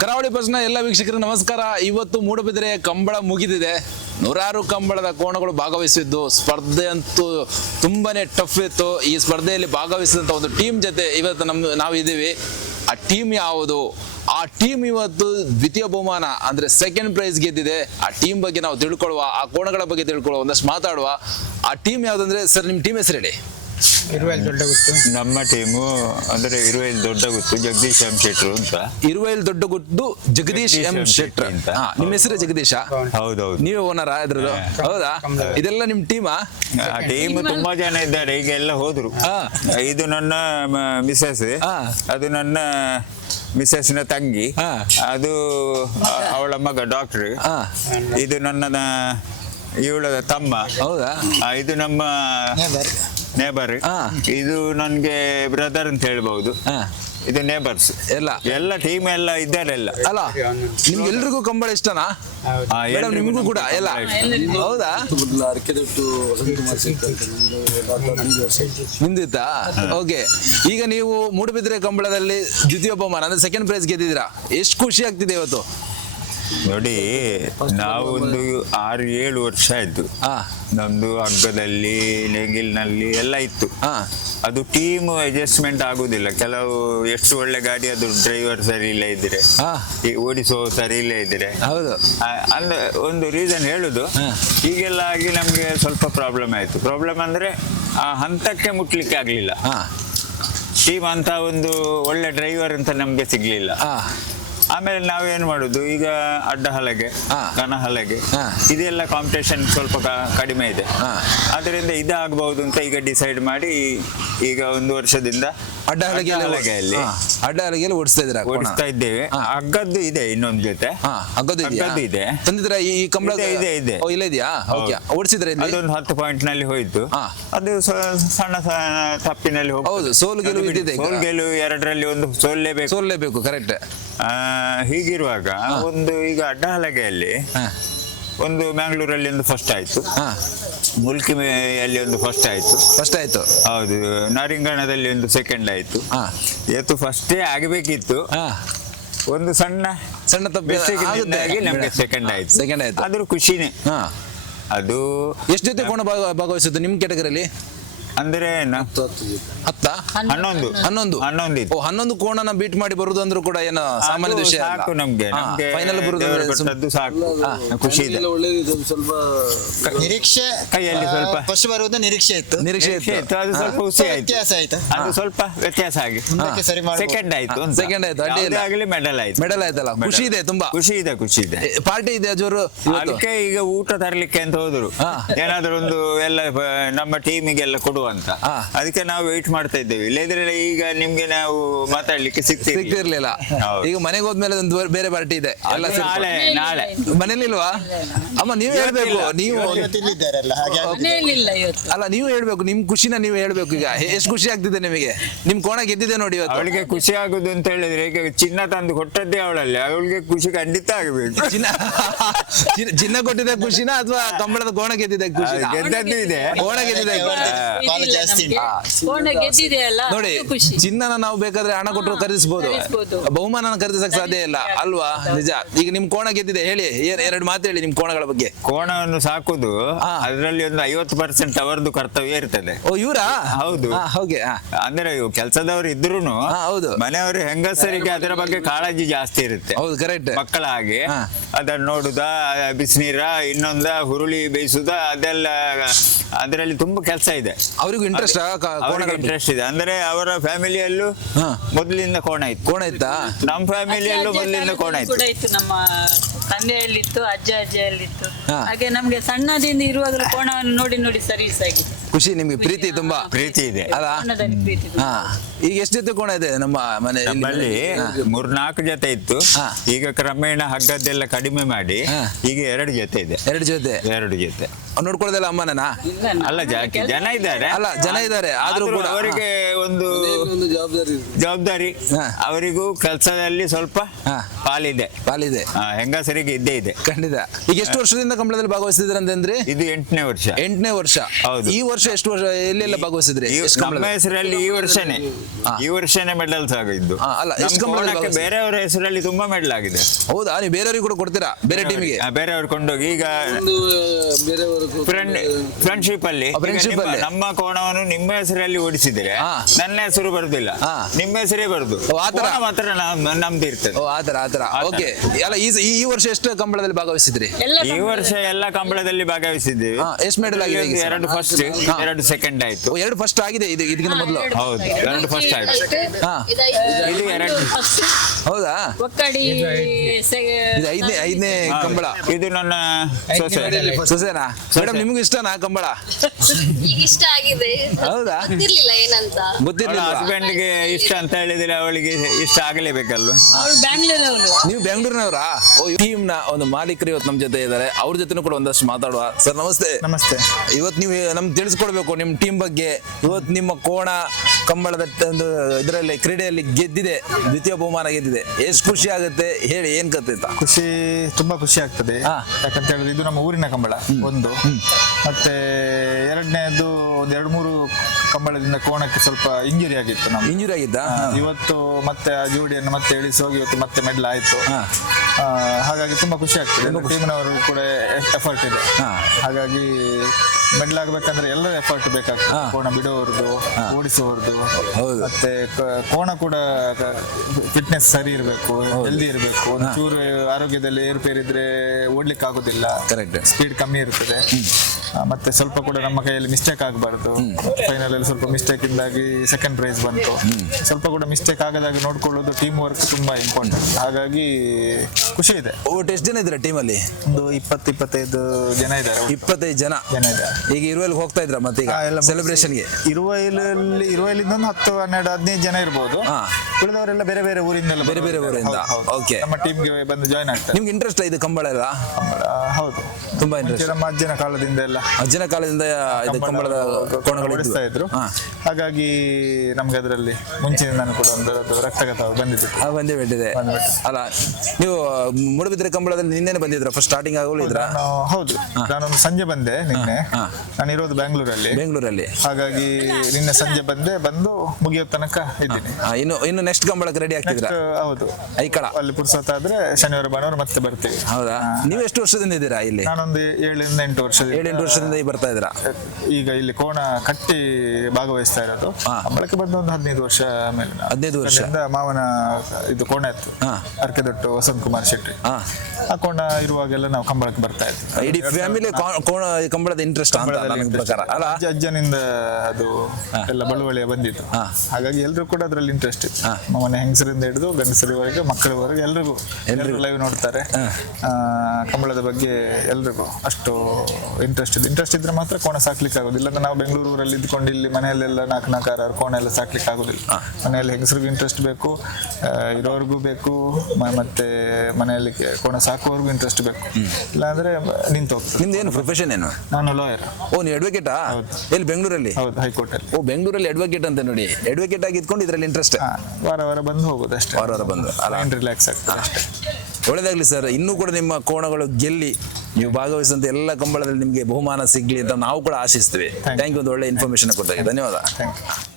ಕರಾವಳಿ ಬಸ್ನ ಎಲ್ಲ ವೀಕ್ಷಕರಿಗೆ ನಮಸ್ಕಾರ. ಇವತ್ತು ಮೂಡುಬಿದಿರೆ ಕಂಬಳ ಮುಗಿದಿದೆ. ನೂರಾರು ಕಂಬಳದ ಕೋಣಗಳು ಭಾಗವಹಿಸಿದ್ದು ಸ್ಪರ್ಧೆ ಅಂತೂ ತುಂಬಾನೇ ಟಫ್ ಇತ್ತು. ಈ ಸ್ಪರ್ಧೆಯಲ್ಲಿ ಭಾಗವಹಿಸಿದಂಥ ಒಂದು ಟೀಮ್ ಜೊತೆ ಇವತ್ತು ನಾವಿದ್ದೀವಿ. ಆ ಟೀಮ್ ಯಾವುದು? ಆ ಟೀಮ್ ಇವತ್ತು ದ್ವಿತೀಯ ಬಹುಮಾನ ಅಂದ್ರೆ ಸೆಕೆಂಡ್ ಪ್ರೈಸ್ ಗೆದ್ದಿದೆ. ಆ ಟೀಮ್ ಬಗ್ಗೆ ನಾವು ತಿಳ್ಕೊಳ್ಳುವ, ಆ ಕೋಣಗಳ ಬಗ್ಗೆ ತಿಳ್ಕೊಳ್ಳುವ, ಒಂದಷ್ಟು ಮಾತಾಡುವ. ಆ ಟೀಮ್ ಯಾವ್ದಂದ್ರೆ ಸರ್, ನಿಮ್ಮ ಟೀಮ್ ಹೆಸರು ಹೇಳಿ. ಇರುವೆಲ್ ದೊಡ್ಡ ಗುತ್ತು. ನಮ್ಮ ಟೀಮು ಅಂದ್ರೆ ಇರುವೆಲ್ ದೊಡ್ಡ ಗುತ್ತು ಜಗದೀಶ್ ಎಂ ಶೆಟ್ರು ಅಂತ. ಇರುವೆಲ್ ದೊಡ್ಡ ಗುಟ್ಟು ಜಗದೀಶ್ ಎಂ ಶೆಟ್ರ್ ಅಂತ. ನಿಮ್ಮ ಹೆಸರು ಜಗದೀಶ? ಹೌದೌದು. ನೀವೇ ಓನರಾ ಇದ್ರದ್ದು? ಹೌದಾ? ಇದೆಲ್ಲ ನಿಮ್ ಟೀಮಾ? ಆ ಟೀಮ್ ತುಂಬಾ ಜನ ಇದ್ದಾರೆ, ಈಗ ಎಲ್ಲ ಹೋದ್ರು. ಇದು ನನ್ನ ಮಿಸಸ್, ಅದು ನನ್ನ ಮಿಸಸ್ನ ತಂಗಿ, ಅದು ಅವಳ ಮಗ ಡಾಕ್ಟರ್, ಇದು ನನ್ನ ಇವಳ ತಮ್ಮ. ಹೌದಾ? ಇದು ನಮ್ಮ ನೇಬರ್, ಇದು ನನ್ಗೆ ಬ್ರದರ್ ಅಂತ ಹೇಳ್ಬಹುದು. ಇದು ನೇಬರ್ಸ್ ಎಲ್ಲ ಟೀಮ್ ಎಲ್ಲ ಇದ್ದಾರೆ ಎಲ್ಲ. ಅಲ್ಲ, ನಿಮ್ಗೆಲ್ರಿಗೂ ಕಂಬಳ ಇಷ್ಟನಾ? ಮೇಡಮ್ ನಿಮಗೂ ಕೂಡ ಎಲ್ಲ? ಹೌದಾ? ನಿಮ್ದಿತ್ತಾ? ಓಕೆ. ಈಗ ನೀವು ಮೂಡುಬಿದಿರೆ ಕಂಬಳದಲ್ಲಿ ದ್ವಿತೀಯ ಬಹುಮಾನ ಅಂದ್ರೆ ಸೆಕೆಂಡ್ ಪ್ರೈಸ್ ಗೆದ್ದಿದ್ದೀರಾ. ಎಷ್ಟು ಖುಷಿ ಆಗ್ತಿದೆ ಇವತ್ತು? ನೋಡಿ, ನಾವು ಒಂದು 6-7 ವರ್ಷ ಆಯ್ತು. ನಮ್ದು ಹಗ್ಗದಲ್ಲಿ ನೇಗಿಲ್ನಲ್ಲಿ ಎಲ್ಲ ಇತ್ತು. ಅದು ಟೀಮ್ ಅಡ್ಜಸ್ಟ್ಮೆಂಟ್ ಆಗುದಿಲ್ಲ. ಕೆಲವು ಎಷ್ಟು ಒಳ್ಳೆ ಗಾಡಿ, ಅದು ಡ್ರೈವರ್ ಸರಿ ಇಲ್ಲ ಇದ್ರೆ, ಓಡಿಸೋ ಸರಿ ಇಲ್ಲ ಇದ್ರೆ, ಅಂದ್ರೆ ಒಂದು ರೀಸನ್ ಹೇಳುದು. ಹೀಗೆಲ್ಲ ಆಗಿ ನಮ್ಗೆ ಸ್ವಲ್ಪ ಪ್ರಾಬ್ಲಮ್ ಆಯ್ತು. ಪ್ರಾಬ್ಲಮ್ ಅಂದ್ರೆ ಆ ಹಂತಕ್ಕೆ ಮುಟ್ಲಿಕ್ಕೆ ಆಗ್ಲಿಲ್ಲ. ಟೀಮ್ ಅಂತ ಒಂದು ಒಳ್ಳೆ ಡ್ರೈವರ್ ಅಂತ ನಮ್ಗೆ ಸಿಗ್ಲಿಲ್ಲ. ಆಮೇಲೆ ನಾವೇನ್ ಮಾಡುದು, ಈಗ ಅಡ್ಡ ಹಲಗೆ, ಕನ ಹಲಗೆ, ಇದೆಲ್ಲ ಕಾಂಪಿಟೇಷನ್ ಸ್ವಲ್ಪ ಕಡಿಮೆ ಇದೆ. ಅದರಿಂದ ಇದಾಗಬಹುದು ಅಂತ ಈಗ ಡಿಸೈಡ್ ಮಾಡಿ ಈಗ 1 ವರ್ಷದಿಂದ ಅಡ್ಡ ಹಲಗೆಯಲ್ಲಿ ಓಡಿಸ್ತಾ ಇದ್ದೇವೆ. ಹಗ್ಗದ್ದು ಇದೆ ಇನ್ನೊಂದು ಜೊತೆ. ಹಗ್ಗದ್ದು ಇದೆ. ತಂದಿದ್ರ ಈ ಕಂಬಳ? ಇದೆ. ಇಲ್ಲ ಇದೆಯಾ? ಓಡಿಸಿದ್ರೆ ಅದೊಂದು 10 ಪಾಯಿಂಟ್ ನಲ್ಲಿ ಹೋಯ್ತು. ಅದು ಸಣ್ಣ ತಪ್ಪಿನಲ್ಲಿ ಹೌದು. ಸೋಲು ಗೆಲುವು 2ರಲ್ಲಿ ಒಂದು ಸೋಲ್ಲೇಬೇಕು. ಕರೆಕ್ಟ್. ಹೀಗಿರುವಾಗ ಒಂದು ಈಗ ಅಡ್ಡ ಹಲಗೆಯಲ್ಲಿ ಒಂದು ಮ್ಯಾಂಗ್ಳೂರಲ್ಲಿ ಒಂದು ಫಸ್ಟ್ ಆಯ್ತು, ಮುಲ್ಕಿಯಲ್ಲಿ ಒಂದು ಫಸ್ಟ್ ಆಯ್ತು. ಹೌದು. ನಾರಿಂಗಣದಲ್ಲಿ ಒಂದು ಸೆಕೆಂಡ್ ಆಯ್ತು. ಇವತ್ತು ಫಸ್ಟೇ ಆಗಬೇಕಿತ್ತು. ಒಂದು ಸಣ್ಣ ತಪ್ಪಿಗೆ ನಮ್ಗೆ ಸೆಕೆಂಡ್ ಆಯ್ತು. ಅದ್ರ ಖುಷಿನೇ ಅದು. ಎಷ್ಟು ಜೊತೆ ಕೋಣ ಭಾಗವಹಿಸಿದ್ದು ನಿಮ್ ಕ್ಯಾಟಗರಿಯಲ್ಲಿ? ಅಂದ್ರೆ 11 ಕೋಣನ ಬೀಟ್ ಮಾಡಿ ಬರುದು ಅಂದ್ರೂ ಕೂಡ ಏನು ಸಾಮಾನ್ಯ ವಿಷಯ ಸಾಕು ನಮ್ಗೆ. ಫೈನಲ್ ಬರುದು ಸಾಕು. ಖುಷಿ ಇದೆ. ಸ್ವಲ್ಪ ನಿರೀಕ್ಷೆ ಕೈಯಲ್ಲಿ ಸ್ವಲ್ಪ ಫಸ್ಟ್ ಬರುವುದು ನಿರೀಕ್ಷೆ ಇತ್ತು. ಅದು ಸ್ವಲ್ಪ ಖುಷಿ ಆಯ್ತು. ವ್ಯತ್ಯಾಸ ಆಯ್ತು. ಅದು ಸ್ವಲ್ಪ ವ್ಯತ್ಯಾಸ ಆಗಿ ಸೆಕೆಂಡ್ ಆಯ್ತು. ಆಗಲಿ ಮೆಡಲ್ ಆಯ್ತಲ್ಲ. ಖುಷಿ ಇದೆ, ತುಂಬಾ ಖುಷಿ ಇದೆ. ಪಾರ್ಟಿ ಇದೆ ಜೋರು. ಅದಕ್ಕೆ ಈಗ ಊಟ ತರ್ಲಿಕ್ಕೆ ಅಂತ ಹೋದ್ರು, ಏನಾದ್ರು ಒಂದು ಎಲ್ಲ ನಮ್ಮ ಟೀಮಿಗೆಲ್ಲ ಕೊಡುವ ಅಂತ. ಅದಕ್ಕೆ ನಾವು ವೇಟ್ ಮಾಡ್ತಾ ಇದ್ದೇವೆ. ಇಲ್ಲದ್ರೆ ಈಗ ನಿಮ್ಗೆ ನಾವು ಮಾತಾಡ್ಲಿಕ್ಕೆ ಸಿಗ್ತಿರ್ಲಿಲ್ಲ. ಈಗ ಮನೆಗೆ ಹೋದ್ಮೇಲೆ ಒಂದು ಬೇರೆ ಪಾರ್ಟಿ ಇದೆ. ನಾಳೆ ಮನೇಲಿ ಇಲ್ವಾ? ಅಮ್ಮ ನೀವು ಹೇಳ್ಬೇಕು. ನೀವು ಹೇಳ್ಬೇಕು ನಿಮ್ ಖುಷಿನ ನೀವು ಹೇಳ್ಬೇಕು. ಈಗ ಎಷ್ಟು ಖುಷಿ ಆಗ್ತಿದೆ ನಿಮಗೆ? ನಿಮ್ ಕೋಣ ಗೆದ್ದಿದೆ ನೋಡಿ ಇವತ್ತು. ಅವಳಿಗೆ ಖುಷಿ ಆಗುದು ಅಂತ ಹೇಳಿದ್ರೆ, ಈಗ ಚಿನ್ನ ತಂದು ಕೊಟ್ಟದ್ದೇ ಅವಳಲ್ಲಿ, ಅವಳಿಗೆ ಖುಷಿ ಖಂಡಿತ ಆಗಬೇಕು. ಚಿನ್ನ ಕೊಟ್ಟಿದ್ದ ಖುಷಿನ ಅಥವಾ ಕಂಬಳದ ಕೋಣ ಗೆದ್ದಿದೆ ಖುಷಿ? ಗೆದ್ದದ್ದು ಇದೆ, ಕೋಣ ಗೆದ್ದಿದೆ. ನೋಡಿ, ಚಿನ್ನನ ನಾವು ಬೇಕಾದ್ರೆ ಹಣ ಕೊಟ್ಟರು ಖರೀದಿಸಬಹುದು, ಬಹುಮಾನ ಖರೀದಿಸಕ್ ಸಾಧ್ಯ ಇಲ್ಲ ಅಲ್ವಾ? ನಿಜ. ಈಗ ನಿಮ್ ಕೋಣ ಗೆದ್ದಿದೆ, ಹೇಳಿ 2 ಮಾತು ಹೇಳಿ ನಿಮ್ ಕೋಣಗಳ ಬಗ್ಗೆ. ಕೋಣವನ್ನು ಸಾಕುದು ಅದರಲ್ಲಿ ಒಂದು 50% ಅವರದ್ದು ಕರ್ತವ್ಯ ಇರ್ತದೆ. ಓ, ಇವ್ರಾ? ಹೌದು. ಅಂದ್ರೆ ಕೆಲಸದವರು ಇದ್ರೂನು ಮನೆಯವರು ಹೆಂಗಸರಿಗೆ ಅದರ ಬಗ್ಗೆ ಕಾಳಜಿ ಜಾಸ್ತಿ ಇರುತ್ತೆ. ಹೌದು, ಕರೆಕ್ಟ್. ಮಕ್ಕಳ ಹಾಗೆ ಅದನ್ನ ನೋಡುದ, ಬಿಸಿನೀರ, ಇನ್ನೊಂದ ಹುರುಳಿ ಬೇಯಿಸುದ, ಅದೆಲ್ಲ ಅದರಲ್ಲಿ ತುಂಬಾ ಕೆಲಸ ಇದೆ. ಅವ್ರಿಗೂ ಇಂಟ್ರೆಸ್ಟ್ ಇದೆ. ಅಂದ್ರೆ ಅವರ ಫ್ಯಾಮಿಲಿಯಲ್ಲೂ ಮೊದಲಿಂದ ಕೋಣ ಇತ್ತಾ? ನಮ್ಮ ಫ್ಯಾಮಿಲಿಯಲ್ಲೂ ಮೊದಲಿಂದ ಕೋಣ ಇತ್ತು. ನಮ್ಮ ತಂದೆಯಲ್ಲಿತ್ತು, ಅಜ್ಜಿಯಲ್ಲಿತ್ತು. ಹಾಗೆ ನಮ್ಗೆ ಸಣ್ಣದಿಂದ ಇರುವಾಗಲೂ ಕೋಣವನ್ನು ನೋಡಿ ಸರ್ವಿಸ್ ಆಗಿದೆ. ಖುಷಿ, ನಿಮ್ಗೆ ಪ್ರೀತಿ, ತುಂಬಾ ಪ್ರೀತಿ ಇದೆ ಅಲ್ಲ? ಈಗ ಎಷ್ಟು ಜೊತೆ ಕೋಣ ಇದೆ ನಮ್ಮ ನಮ್ಮಲ್ಲಿ? 3-4 ಜೊತೆ ಇತ್ತು. ಈಗ ಕ್ರಮೇಣ ಹಗ್ಗದ್ದೆಲ್ಲ ಕಡಿಮೆ ಮಾಡಿ ಈಗ 2 ಜೊತೆ ಇದೆ. 2 ಜೊತೆ. ಅವ್ರು ನೋಡ್ಕೊಳ್ಳೋದೆಲ್ಲ ಅಮ್ಮನಾ? ಅಲ್ಲ ಜನ ಇದ್ದಾರೆ, ಅಲ್ಲ ಜನ ಇದ್ದಾರೆ, ಆದ್ರೂ ಕೂಡ ಅವರಿಗೆ ಒಂದು ಜವಾಬ್ದಾರಿ, ಹಾ. ಅವರಿಗೂ ಕೆಲಸದಲ್ಲಿ ಸ್ವಲ್ಪ ಹಾ. ಪಾಲಿದೆ. ಹೆಂಗಸರಿಗೆ ಇದ್ದೇ ಇದೆ. ಖಂಡಿತ. ಈಗ ಎಷ್ಟು ವರ್ಷದಿಂದ ಕಂಬಳದಲ್ಲಿ ಭಾಗವಹಿಸಿದ್ರಿ ಅಂತಂದ್ರೆ? ಇದು 8ನೇ ವರ್ಷ. 8ನೇ ವರ್ಷ. ಹೌದು. ಈ ವರ್ಷ ಎಷ್ಟು ವರ್ಷ ಎಲ್ಲೆಲ್ಲ ಭಾಗವಹಿಸಿದ್ರಿ? ಎಷ್ಟು ನಮ್ಮ ಕಂಬಳದಲ್ಲಿ? ಹೆಸರಲ್ಲಿ ಈ ವರ್ಷನೇ ಮೆಡಲ್ಸ್ ಆಗಿದ್ದು. ಅಲ್ಲ, ನಮ್ಮ ಎಷ್ಟು ಕಂಬಳದಲ್ಲಿ ಕೋಣಕ್ಕೆ ಭಾಗವಹಿಸಿದ್ರಿ? ಬೇರೆಯವರ ಹೆಸರಲ್ಲಿ ತುಂಬಾ ಮೆಡಲ್ ಆಗಿದೆ. ಹೌದಾ? ನೀವು ಬೇರೆಯವ್ರಿಗೆ ಕೂಡ ಕೊಡ್ತೀರಾ, ಬೇರೆ ಟೀಮಿಗೆ? ಬೇರೆಯವ್ರು ಕೊಂಡೋಗಿ ಈಗ ಫ್ರೆಂಡ್ಶಿಪ್ ಅಲ್ಲಿ ಈಗ Friendship ಅಲ್ಲಿ? ನಮ್ಮ ಕೋಣವನ್ನು ನಿಮ್ಮ ಹೆಸರಲ್ಲಿ ಓಡಿಸಿದ್ರೆ ಹಾ. ನನ್ನ ಹೆಸರು ಬರುದಿಲ್ಲ, ಹಾ. ನಿಮ್ಮ ಹೆಸರೇ ಬರುದು. ಓ, ಆ ತರ? ಕೋಣ ಮಾತ್ರ ನಮ್ದು ಇರ್ತದೆ. ಓ, ಆತರ. ಓಕೆ. ಅಲ್ಲ, ಈ ವರ್ಷ ಎಷ್ಟು ಕಂಬಳದಲ್ಲಿ ಭಾಗವಹಿಸಿದ್ರಿ? ಈ ವರ್ಷ ಎಲ್ಲ ಕಂಬಳದಲ್ಲಿ ಭಾಗವಹಿಸಿದ್ದೇವೆ. ಎಷ್ಟು ಮೆಡಲ್ ಆಗಿದೆ? 2 ಫಸ್ಟ್, 2 ಸೆಕೆಂಡ್ ಆಯ್ತು. 2 ಫಸ್ಟ್ ಆಗಿದೆ ಇದಕ್ಕಿಂತ ಮೊದಲು? ಹೌದು, 2 ಫಸ್ಟ್ ಆಯ್ತು. ಹಾ. ಇದು 2 ಹೌದಾ? ಒಕ್ಕಡಿ ಇದು ಐದನೇ ಕಂಬಳ. ಇದು ನನ್ನ ಸೊಸೆ. ಸುಸೇನಾ ಮೇಡಮ್, ನಿಮ್ಗೂ ಇಷ್ಟನಾ ಕಂಬಳ? ಈಗ ಇಷ್ಟ ಆಗಿದೆ. ಹೌದಾ? ಗೊತ್ತಿರ್ಲಿಲ್ಲ ಏನಂತ. ಗೊತ್ತಿರ್ಲಿಲ್ಲ. ಹಸ್ಬೆಂಡ್ಗೆ ಇಷ್ಟ ಅಂತ ಹೇಳಿದ್ರೆ ಅವಳಿಗೆ ಇಷ್ಟ ಆಗಲೇಬೇಕಲ್ವ. ಅವ್ರು ಬ್ಯಾಂಗ್ಳೂರವರು. ನೀವು ಬೆಂಗಳೂರಿನವರಾ? ಟೀಮ್ ನ ಒಂದು ಮಾಲೀಕರು ಇವತ್ತು ನಮ್ಮ ಜೊತೆ ಇದ್ದಾರೆ, ಅವ್ರ ಜೊತೆ ಕೂಡ ಒಂದಷ್ಟು ಮಾತಾಡುವ. ಸರ್ ನಮಸ್ತೆ. ನಮಸ್ತೆ. ಇವತ್ತು ನೀವು ನಮ್ಗೆ ತಿಳಿಸ್ಕೊಡ್ಬೇಕು ನಿಮ್ಮ ಟೀಮ್ ಬಗ್ಗೆ. ಇವತ್ತು ನಿಮ್ಮ ಕೋಣ ಕಂಬಳದ ಒಂದು ಇದರಲ್ಲಿ ಕ್ರೀಡೆಯಲ್ಲಿ ಗೆದ್ದಿದೆ, ದ್ವಿತೀಯ ಬಹುಮಾನ ಗೆದ್ದಿದೆ. ಎಷ್ಟು ಖುಷಿ ಆಗುತ್ತೆ ಹೇಳಿ, ಏನ್ ಕತೆ ಅಂತ? ತುಂಬಾ ಖುಷಿ ಆಗ್ತದೆ. ಹಾ. ಯಾಕಂತ ಹೇಳಿದ್ರೆ ಇದು ನಮ್ಮ ಊರಿನ ಕಂಬಳ ಒಂದು, ಮತ್ತೆ ಎರಡನೇದು ಒಂದು 2-3 ಕಂಬಳದಿಂದ ಕೋಣಕ್ಕೆ ಸ್ವಲ್ಪ ಇಂಜುರಿ ಆಗಿತ್ತು ನಮ್ಗೆ. ಇಂಜುರಿ ಆಗಿದ್ದ? ಇವತ್ತು ಮತ್ತೆ ಆ ಜೋಡಿಯನ್ನು ಮತ್ತೆ ಇಳಿಸಿ ಹೋಗಿ ಇವತ್ತು ಮತ್ತೆ ಮೆಡಲ್ ಆಯ್ತು. ಹಾ. ಹಾಗಾಗಿ ತುಂಬಾ ಖುಷಿ ಆಗ್ತದೆ. ಟೀಮ್ನವರು ಕೂಡ ಎಫರ್ಟ್ ಇದೆ. ಹಾ. ಹಾಗಾಗಿ ಮೆಡಲ್ ಆಗ್ಬೇಕಂದ್ರೆ ಎಲ್ಲರ ಎಫರ್ಟ್ ಬೇಕಾಗ್ತದೆ. ಹಾ. ಕೋಣ ಬಿಡುವವರದು, ಓಡಿಸುವವರದು, ಹೌದು. ಮತ್ತೆ ಕೋಣ ಕೂಡ ಫಿಟ್ನೆಸ್ ಸರಿ ಇರಬೇಕು, ಹೆಲ್ದಿ ಇರಬೇಕು. ಒಂಚೂರು ಆರೋಗ್ಯದಲ್ಲಿ ಏರುಪೇರಿದ್ರೆ ಓಡ್ಲಿಕ್ಕೆ ಆಗುದಿಲ್ಲ, ಕರೆಕ್ಟ್. ಸ್ಪೀಡ್ ಕಮ್ಮಿ ಇರ್ತದೆ. ಮತ್ತೆ ಸ್ವಲ್ಪ ಕೂಡ ನಮ್ಮ ಕೈಯಲ್ಲಿ ಮಿಸ್ಟೇಕ್ ಆಗಬಾರ್ದು. ಫೈನಲ್ ಅಲ್ಲಿ ಸ್ವಲ್ಪ ಮಿಸ್ಟೇಕ್ ಇಂದಾಗಿ ಸೆಕೆಂಡ್ ಪ್ರೈಸ್ ಬಂತು. ಸ್ವಲ್ಪ ಕೂಡ ಮಿಸ್ಟೇಕ್ ಆಗದಾಗ ನೋಡ್ಕೊಳ್ಳೋದು ಟೀಮ್ ವರ್ಕ್ ತುಂಬಾ ಇಂಪಾರ್ಟೆಂಟ್. ಹಾಗಾಗಿ ಖುಷಿ ಇದೆ. ಒಟ್ಟು ಎಷ್ಟು ಜನ ಇದ್ರ ಟೀಮಲ್ಲಿ? ಒಂದು 20-25 ಜನ ಇದ್ದಾರೆ. 25 ಜನ ಇದ್ದಾರೆ. ಈಗ ಇರುವಲ್ಲಿ ಹೋಗ್ತಾ ಇದ್ರ ಮತ್ತೆ ಈಗ ಸೆಲೆಬ್ರೇಷನ್ಗೆ? ಇರುವಲ್ಲಿಂದ ಒಂದು 10-12-15 ಜನ ಇರ್ಬೋದು. ಹಾ. ಉಳಿದವರೆಲ್ಲ ಬೇರೆ ಬೇರೆ ಊರಿಂದೆಲ್ಲ ಬೇರೆ ಬೇರೆ ಊರಿಂದ. ಓಕೆ. ನಮ್ಮ ಟೀಮ್ಗೆ ಬಂದು ಜಾಯ್ನ್ ಆಗ್ತಾರೆ. ನಿಮ್ಗೆ ಇಂಟ್ರೆಸ್ಟ್ ಇದು ಕಂಬಳ ಎಲ್ಲ? ಹೌದು, ತುಂಬಾ ಮುಂಚೆ ಇಂಟ್ರೆಸ್ಟ್. ನಮ್ಮ ಅಜ್ಜನ ಕಾಲದಿಂದ ಎಲ್ಲ ಅಜ್ಜನ ಕಾಲದಿಂದ ಇದು ಕಂಬಳದ ಕೋಣಗಳು ಓಡಿಸ್ತಾ ಇದ್ರು. ಹಾ. ಹಾಗಾಗಿ ನಮ್ಗೆ ಅದರಲ್ಲಿ ಮುಂಚಿನಿಂದ ಕೂಡ ಒಂದು ರಕ್ತಗತ ಬಂದಿತ್ತು. ಬಂದೇ ಬಿಟ್ಟಿದೆ ಅಲ್ಲ? ನೀವು ಮೂಡಬಿದ್ರೆ ಕಂಬಳದಲ್ಲಿ ನಿನ್ನೆ ಬಂದಿದ್ರ? ಫಸ್ಟ್ ಸ್ಟಾರ್ಟಿಂಗ್ ಆಗೋಳಿದ್ರ? ಹೌದು, ನಾನೊಂದು ಸಂಜೆ ಬಂದೆ ನಿನ್ನೆ. ನಾನು ಇರೋದು ಬೆಂಗಳೂರಲ್ಲಿ. ಹಾಗಾಗಿ ನಿನ್ನೆ ಸಂಜೆ ಬಂದು ಮುಗಿಯೋ ತನಕ ಇದ್ದೀನಿ. ಇನ್ನು ನೆಕ್ಸ್ಟ್ ಕಂಬಳಕ್ಕೆ ರೆಡಿ ಆಗ್ತಿದ್ರ? ಹೌದು, ಐಕಳ ಅಲ್ಲಿ ಪುರ್ಸೊತ್ತಾದ್ರೆ ಶನಿವಾರ ಭಾನುವಾರ ಮತ್ತೆ ಬರ್ತೀವಿ. ಹೌದಾ? ನೀವು ಎಷ್ಟು ವರ್ಷದಿಂದ ಇದ್ದೀರಾ ಇಲ್ಲಿ? ನಾನೊಂದು 7-8 ವರ್ಷದಿಂದ. 7-8 ವರ್ಷದಿಂದ ಬರ್ತಾ ಇದ್ದೀರಾ? ಈಗ ಇಲ್ಲಿ ಕೋಣ ಕಟ್ಟಿ ಭಾಗವಹಿಸ್ತಾ ಇರೋದು. ಕಂಬಳಕ್ಕೆ ಬಂದ ಒಂದು 15 ವರ್ಷ ಮೇಲೆ. 15 ವರ್ಷ. ಮಾವನ ಇದು ಕೋಣ ಇತ್ತು, ಅರ್ಕೆದೊಟ್ಟು ವಸಂತ್ ಕುಮಾರ್ ಶೆಟ್ಟಿ. ಆ ಕೋಣ ಇರುವಾಗೆಲ್ಲ ನಾವು ಕಂಬಳಕ್ಕೆ ಬರ್ತಾ ಇದ್ವಿ. ಇಡೀ ಫ್ಯಾಮಿಲಿ ಕೋಣ ಕಂಬಳದ ಇಂಟ್ರೆಸ್ಟ್ ಅಂತ ನನ್ನ ಪ್ರಕಾರ ಅಲ್ಲ? ಅಜ್ಜನಿಂದ ಅದು ಎಲ್ಲ ಬಳುವಳಿಯ ಬಂದಿತ್ತು. ಹಾಗಾಗಿ ಎಲ್ರು ಕೂಡ ಅದ್ರಲ್ಲಿ ಇಂಟ್ರೆಸ್ಟ್ ಇತ್ತು. ಮನೆ ಹೆಂಗಸರಿಂದ ಹಿಡಿದು ಗಂಡಸರವರೆಗೆ, ಮಕ್ಕಳವರೆಗೆ ಎಲ್ರಿಗೂ ಲೈವ್ ನೋಡ್ತಾರೆ. ಕಂಬಳದ ಬಗ್ಗೆ ಎಲ್ರಿಗೂ ಅಷ್ಟು ಇಂಟ್ರೆಸ್ಟ್ ಇದ್ರೆ ಮಾತ್ರ ಕೋಣ ಸಾಕ್ಲಿಕ್ಕೆ ಆಗೋದಿಲ್ಲ. ಇಲ್ಲಾಂದ್ರೆ ನಾವು ಬೆಂಗಳೂರಲ್ಲಿ ಇದ್ಕೊಂಡು ಇಲ್ಲಿ ಮನೆಯಲ್ಲೆಲ್ಲ 4-6 ಕೋಣ ಎಲ್ಲ ಸಾಕ್ಲಿಕ್ಕೆ ಆಗೋದಿಲ್ಲ. ಮನೆಯಲ್ಲಿ ಹೆಂಗಸರಿಗೂ ಇಂಟ್ರೆಸ್ಟ್ ಬೇಕು, ಇರೋರ್ಗೂ ಬೇಕು, ಮತ್ತೆ ಮನೆಯಲ್ಲಿ ಕೋಣ ಸಾಕುವವರೆಗೂ ಇಂಟ್ರೆಸ್ಟ್ ಬೇಕು. ಇಲ್ಲಾಂದ್ರೆ ನಿಂತು ಹೋಗ್ತದೆ. ನಿಮ್ದೇನು ಪ್ರೊಫೆಷನ್ ಏನು? ನಾನು ಲಾಯರ್. ಓ, ನೀವು ಅಡ್ವೊಕೇಟಾ? ಎಲ್ಲಿ ಬೆಂಗಳೂರಲ್ಲಿ? ಹೌದು, ಹೈಕೋರ್ಟ್ ಅಲ್ಲಿ. ಓ, ಬೆಂಗಳೂರಲ್ಲಿ ಅಡ್ವೊಕೇಟ್ ಅಂತ ನೋಡಿ. ಅಡ್ವೊಕೇಟ್ ಆಗಿ ಇದ್ಕೊಂಡು ಇದ್ರಲ್ಲಿ ಇಂಟ್ರೆಸ್ಟ್? ವಾರ ಬಂದು ಹೋಗೋದು ಅಷ್ಟೇ. ವಾರ ಬಂದು ರಿಲ್ಯಾಕ್ಸ್ ಆಗ್ತದೆ ಅಷ್ಟೇ. ಒಳ್ಳೇದಾಗ್ಲಿ ಸರ್. ಇನ್ನೂ ಕೂಡ ನಿಮ್ಮ ಕೋಣಗಳು ಗೆಲ್ಲಿ, ನೀವು ಭಾಗವಹಿಸಿದಂತ ಎಲ್ಲ ಕಂಬಳದಲ್ಲಿ ನಿಮಗೆ ಬಹುಮಾನ ಸಿಗ್ಲಿ ಅಂತ ನಾವು ಕೂಡ ಆಶಿಸ್ತೀವಿ. Thank you. ಒಂದು ಒಳ್ಳೆ ಇನ್ಫಾರ್ಮೇಶನ್ ಕೊಟ್ಟಾಗ ಧನ್ಯವಾದ. Thank you.